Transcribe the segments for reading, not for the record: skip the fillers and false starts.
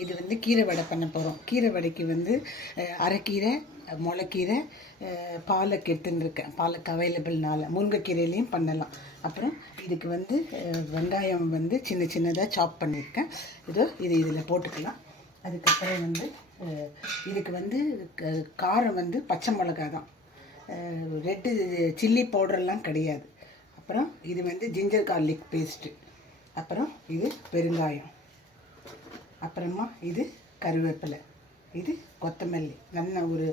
இது வந்து கீரை வடை பண்ண போகிறோம். கீரை வடைக்கு வந்து அரைக்கீரை, முளைக்கீரை, பாலக் எடுத்துன்னு இருக்கேன். பாலக் அவைலபிள்னால முருங்கைக்கீரையிலையும் பண்ணலாம். அப்புறம் இதுக்கு வந்து வெங்காயம் வந்து சின்ன சின்னதாக சாப் பண்ணியிருக்கேன். இது இதில் போட்டுக்கலாம். அதுக்கப்புறம் வந்து இதுக்கு வந்து காரம் வந்து பச்சை மிளகா தான், ரெட்டு சில்லி பவுடர்லாம் கிடையாது. அப்புறம் இது வந்து ஜிஞ்சர் கார்லிக் பேஸ்ட்டு. அப்புறம் இது பெருங்காயம். அப்புறமா இது கருவேப்பிலை, இது கொத்தமல்லி, நல்ல ஒரு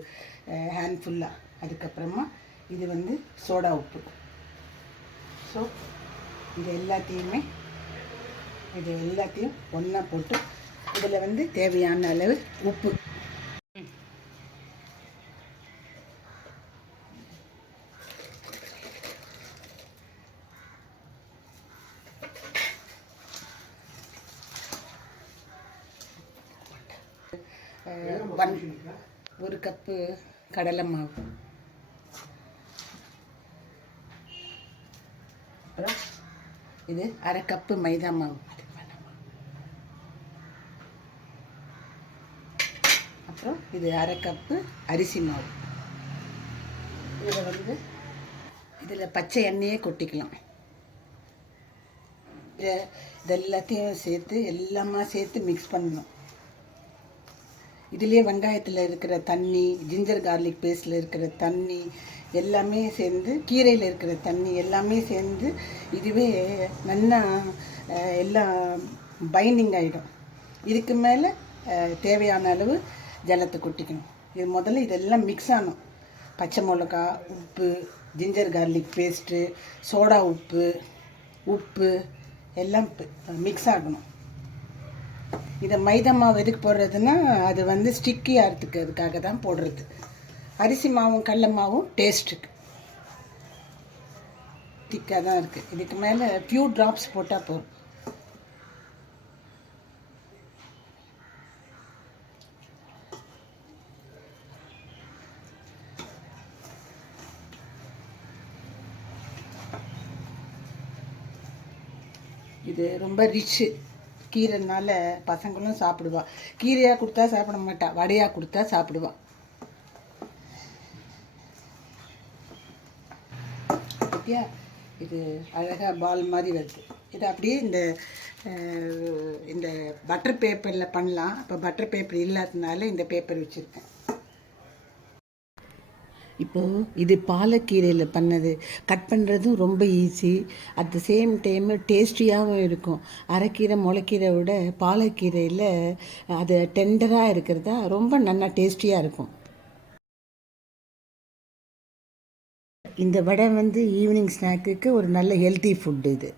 ஹேண்ட்ஃபுல்லாக. அதுக்கப்புறமா இது வந்து சோடா உப்பு. ஸோ இது எல்லாத்தையும் ஒன்றா போட்டு இதில் வந்து தேவையான அளவு உப்பு. ஒரு கப்பு கடலை மாவு. அப்புறம் இது அரை கப்பு மைதா மாவு. அப்புறம் இது அரை கப்பு அரிசி மாவு. இதில் வந்து இதில் பச்சை எண்ணெயே கொட்டிக்கலாம். இதெல்லாத்தையும் சேர்த்து மிக்ஸ் பண்ணணும். இதுலேயே வெங்காயத்தில் இருக்கிற தண்ணி, ஜிஞ்சர் கார்லிக் பேஸ்ட்டில் இருக்கிற தண்ணி எல்லாமே சேர்ந்து, கீரையில் இருக்கிற தண்ணி எல்லாமே சேர்ந்து இதுவே நல்லா எல்லாம் பைண்டிங் ஆகிடும். இதுக்கு மேலே தேவையான அளவு ஜலத்தை கொட்டிக்கணும். இது முதல்ல இதெல்லாம் மிக்ஸ் ஆகணும். பச்சை மிளகா, உப்பு, ஜிஞ்சர் கார்லிக் பேஸ்ட்டு, சோடா உப்பு எல்லாம் மிக்ஸ் ஆகணும். இதை மைதா மாவு எதுக்கு போடுறதுன்னா அது வந்து ஸ்டிக்கி ஆகிறதுக்கு, அதுக்காக தான் போடுறது. அரிசி மாவும் கடல மாவும் டேஸ்ட்டுக்கு திக்காக தான் இருக்குது. இதுக்கு மேலே ஃபியூ ட்ராப்ஸ் போட்டால் போதும். இது ரொம்ப ரிச்சு கீரைனால பசங்களும் சாப்பிடுவா. கீரையாக கொடுத்தா சாப்பிட மாட்டா, வடையாக கொடுத்தா சாப்பிடுவா. ஓகே, இது அழகாக பால் மாதிரி வருது. இது அப்படியே இந்த பட்டர் பேப்பரில் பண்ணலாம். இப்போ பட்டர் பேப்பர் இல்லாததுனால இந்த பேப்பர் வச்சுருக்கேன். இப்போது இது பாலக்கீரையில் பண்ணது. கட் பண்ணுறதும் ரொம்ப easy, at the same time டேஸ்டியாகவும் இருக்கும். அரைக்கீரை முளைக்கீரை விட பாலக்கீரையில் அது டெண்டராக இருக்கிறதா ரொம்ப நல்லா டேஸ்டியாக இருக்கும். இந்த வடை வந்து ஈவினிங் ஸ்நாக்குக்கு ஒரு நல்ல ஹெல்த்தி ஃபுட்டு இது.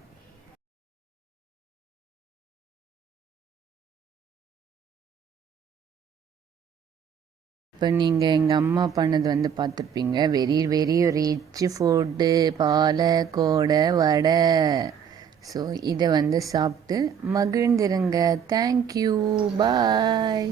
இப்போ நீங்கள் எங்கள் அம்மா பண்ணது வந்து பார்த்துருப்பீங்க. வெரி வெரி ரிச் ஃபுட்டு, பாலக்கோடை வடை. ஸோ இதை வந்து சாப்பிட்டு மகிழ்ந்துருங்க. தேங்க்யூ, பாய்.